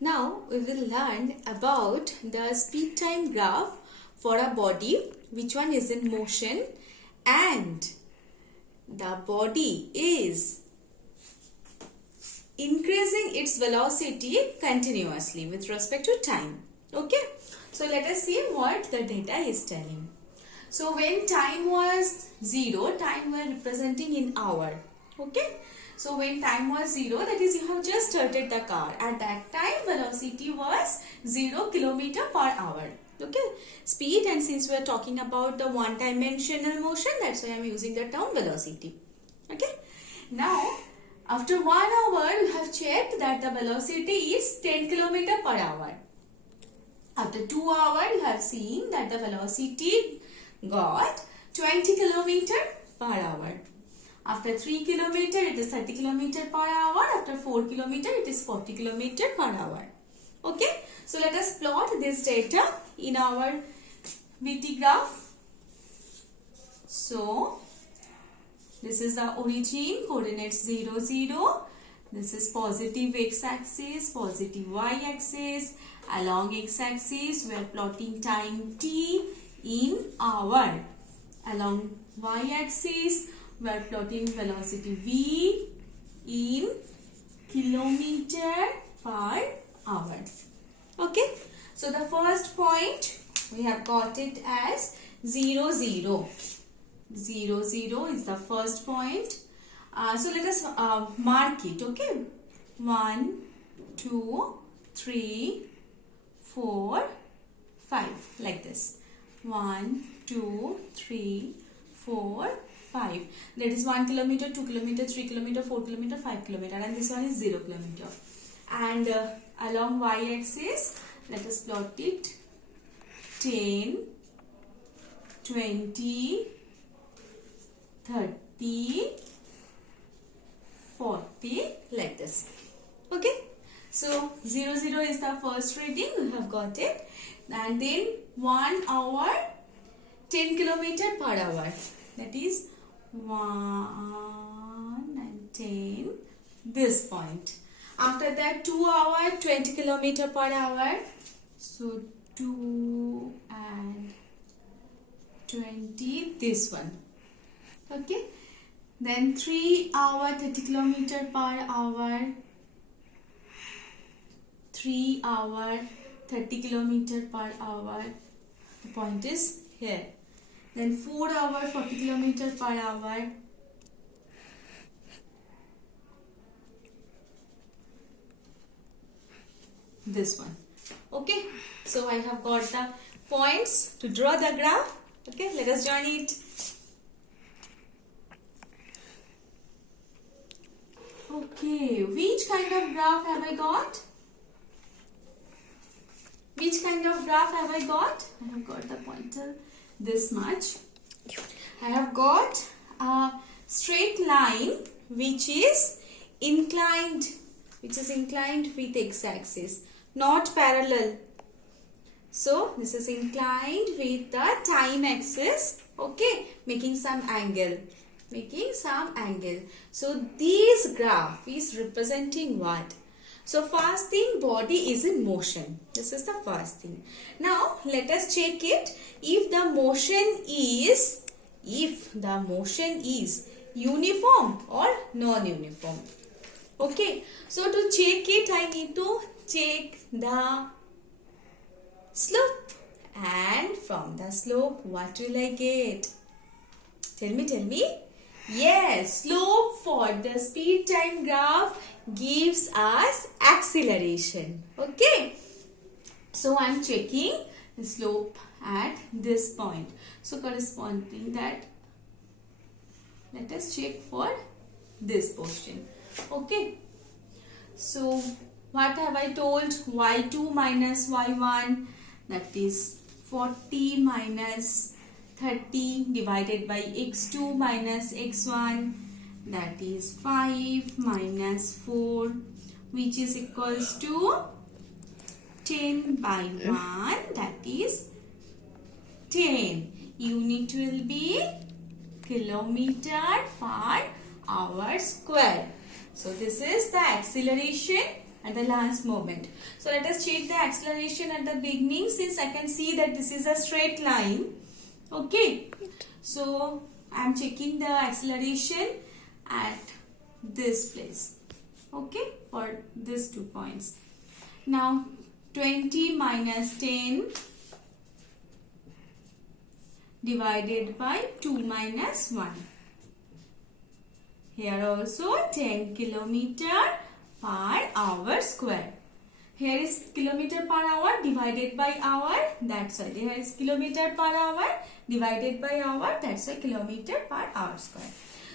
Now we will learn about the speed time graph for a body which one is in motion and the body is increasing its velocity continuously with respect to time. Okay, so let us see what the data is telling. So when time was 0, time were representing in hour. Okay, so when time was 0, that is you have just started the car. At that time velocity was 0 km/h. Okay, speed, and since we are talking about the one dimensional motion, that's why I am using the term velocity. Okay, now after 1 hour you have checked that the velocity is 10 km/h. After 2 hours you have seen that the velocity got 20 km/h. After 3 km it is 30 km/h. After 4 km it is 40 km/h. Okay, so let us plot this data in our VT graph. So this is the origin, coordinates 0, 0. This is positive x-axis, positive y-axis. Along x-axis we are plotting time t in hour. Along y-axis we are plotting velocity v in km/h. Okay, so the first point we have got it as 0, 0. 0, 0 is the first point. So let us mark it. Okay, 1, 2, 3, 4, 5, like this. 1, 2, 3, 4, 5. That is 1 km, 2 km, 3 km, 4 km, 5 km, and this one is 0 km. And along y-axis, let us plot it 10, 20, 30, 40, like this. Okay, so 0, 0 is the first reading, we have got it. And then 1 hour 10 km/h, that is 1 and 10, this point. After that 2 hour 20 km/h, so 2 and 20, this one. Okay, then 3 hour 30 km/h, 3 hour 30 km/h, the point is here. Then 4 hour 40 km/h, this one. Okay, so I have got the points to draw the graph. Okay, let us join it. Okay, which kind of graph have I got? Which kind of graph have I got? I have got the pointer this much. I have got a straight line which is inclined with x-axis, not parallel. So this is inclined with the time axis. Okay, making some angle. So this graph is representing what? So first thing, body is in motion. This is the first thing. Now let us check it. If the motion is uniform or non-uniform. Okay, so to check it, I need to check the slope. And from the slope, what will I get? Tell me. Yes, slope for the speed time graph gives us acceleration. Okay, so I am checking the slope at this point. So corresponding that, let us check for this portion. Okay, so what have I told? y2 minus y1, that is 40 minus 30 divided by x2 minus x1, that is 5 minus 4, which is equals to 10 by 1, that is 10. Unit will be km/h². So this is the acceleration at the last moment. So let us check the acceleration at the beginning, since I can see that this is a straight line. Okay, so I am checking the acceleration at this place. Okay, for these 2 points. Now 20 minus 10 divided by 2 minus 1. Here also 10 kilometer per hour square. Here is kilometer per hour divided by hour. That's why here is kilometer per hour divided by hour. That's why kilometer per hour square.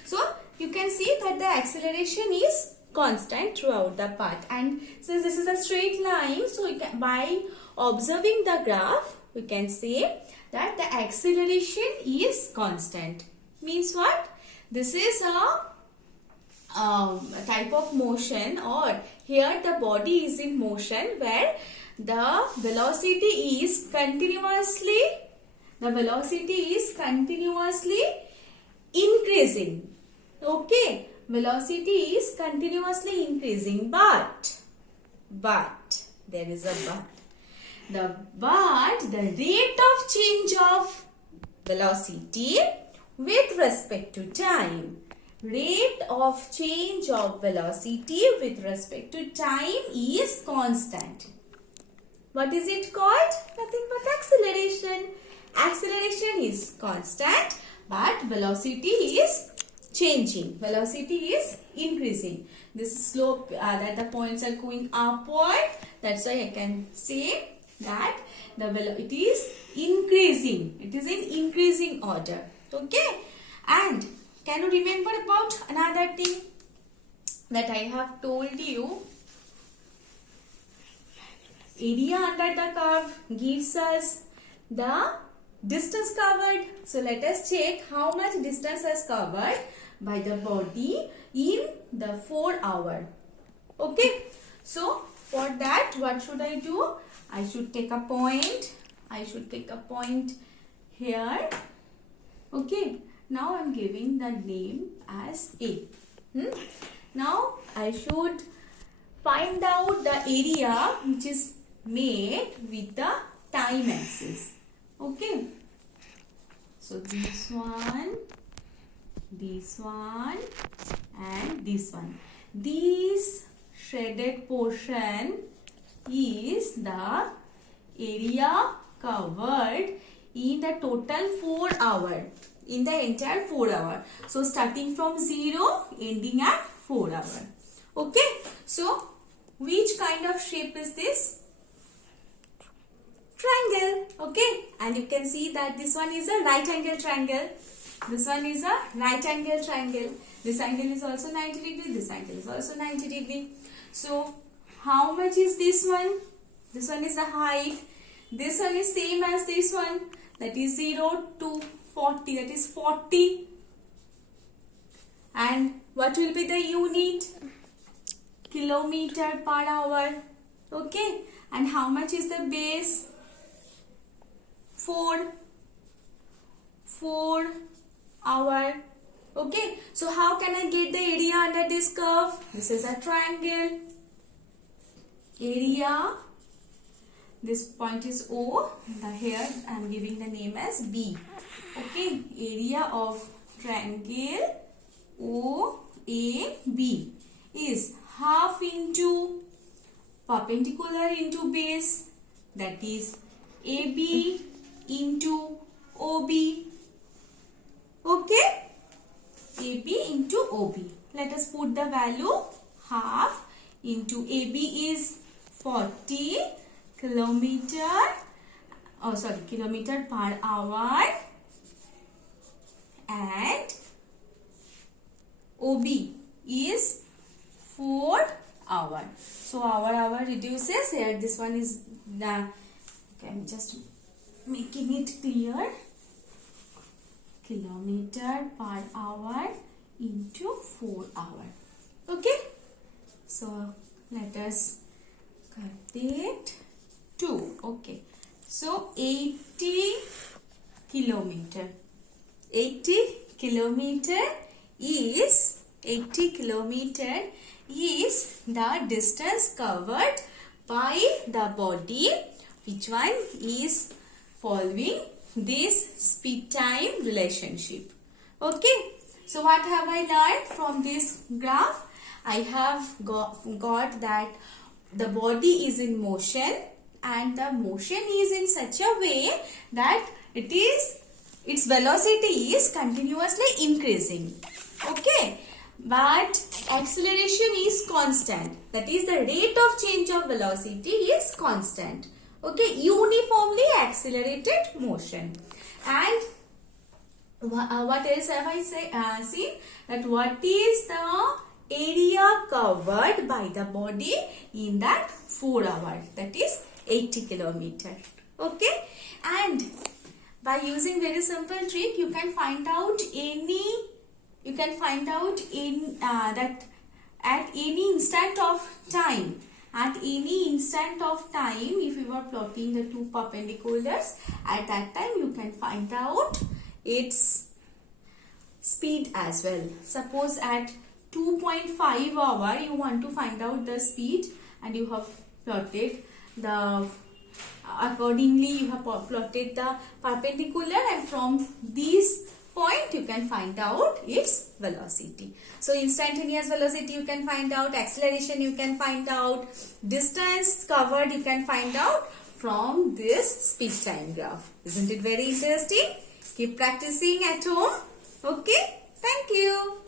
So you can see that the acceleration is constant throughout the path. And since this is a straight line, so we can, by observing the graph, we can say that the acceleration is constant. Means what? This is a type of motion, or here the body is in motion where the velocity is continuously increasing. Okay, velocity is continuously increasing, but there is a but. The rate of change of velocity with respect to time. Rate of change of velocity with respect to time is constant. What is it called? Nothing but acceleration. Acceleration is constant, but velocity is changing. Velocity is increasing. This slope that the points are going upward. That's why I can say that it is increasing. It is in increasing order. Okay, and can you remember about another thing that I have told you? Area under the curve gives us the distance covered. So let us check how much distance is covered by the body in the 4 hours. Okay, so for that, what should I do? I should take a point. Here. Okay. Now I am giving the name as A. Now I should find out the area which is made with the time axis. Okay. So this one, and this one. This shaded portion is the area covered in the total 4 hours. In the entire 4 hours. So starting from 0, ending at 4 hours. Okay. So which kind of shape is this? Triangle. Okay. And you can see that this one is a right angle triangle. This one is a right angle triangle. This angle is also 90 degree. This angle is also 90 degree. So how much is this one? This one is the height. This one is same as this one. That is 0 to 40, that is 40. And what will be the unit? Kilometer per hour. Okay. And how much is the base? 4 hour. Okay. So how can I get the area under this curve? This is a triangle. Area. This point is O. Here I am giving the name as B. Okay, area of triangle OAB is half into perpendicular into base, that is AB into OB. Okay, AB into OB. Let us put the value. Half into AB is 40 kilometer per hour, and OB is 4 hours. So our hour reduces here. This one is the, okay, I'm just making it clear. Kilometer per hour into 4 hours. Okay. So let us cut it. 2. Okay. So 80 kilometer. 80 kilometer is the distance covered by the body which one is following this speed time relationship. Okay, so what have I learned from this graph? I have got that the body is in motion and the motion is in such a way that its velocity is continuously increasing. Okay, but acceleration is constant. That is, the rate of change of velocity is constant. Okay, uniformly accelerated motion. And what else have I seen? That what is the area covered by the body in that 4 hours? That is 80 kilometer. Okay, and by using very simple trick, you can find out that at any instant of time. At any instant of time, if you are plotting the two perpendiculars, at that time you can find out its speed as well. Suppose at 2.5 hour you want to find out the speed and you have plotted the accordingly you have plotted the perpendicular, and from this point you can find out its velocity. So instantaneous velocity you can find out, acceleration you can find out, distance covered you can find out from this speed time graph. Isn't it very interesting? Keep practicing at home. Okay, thank you.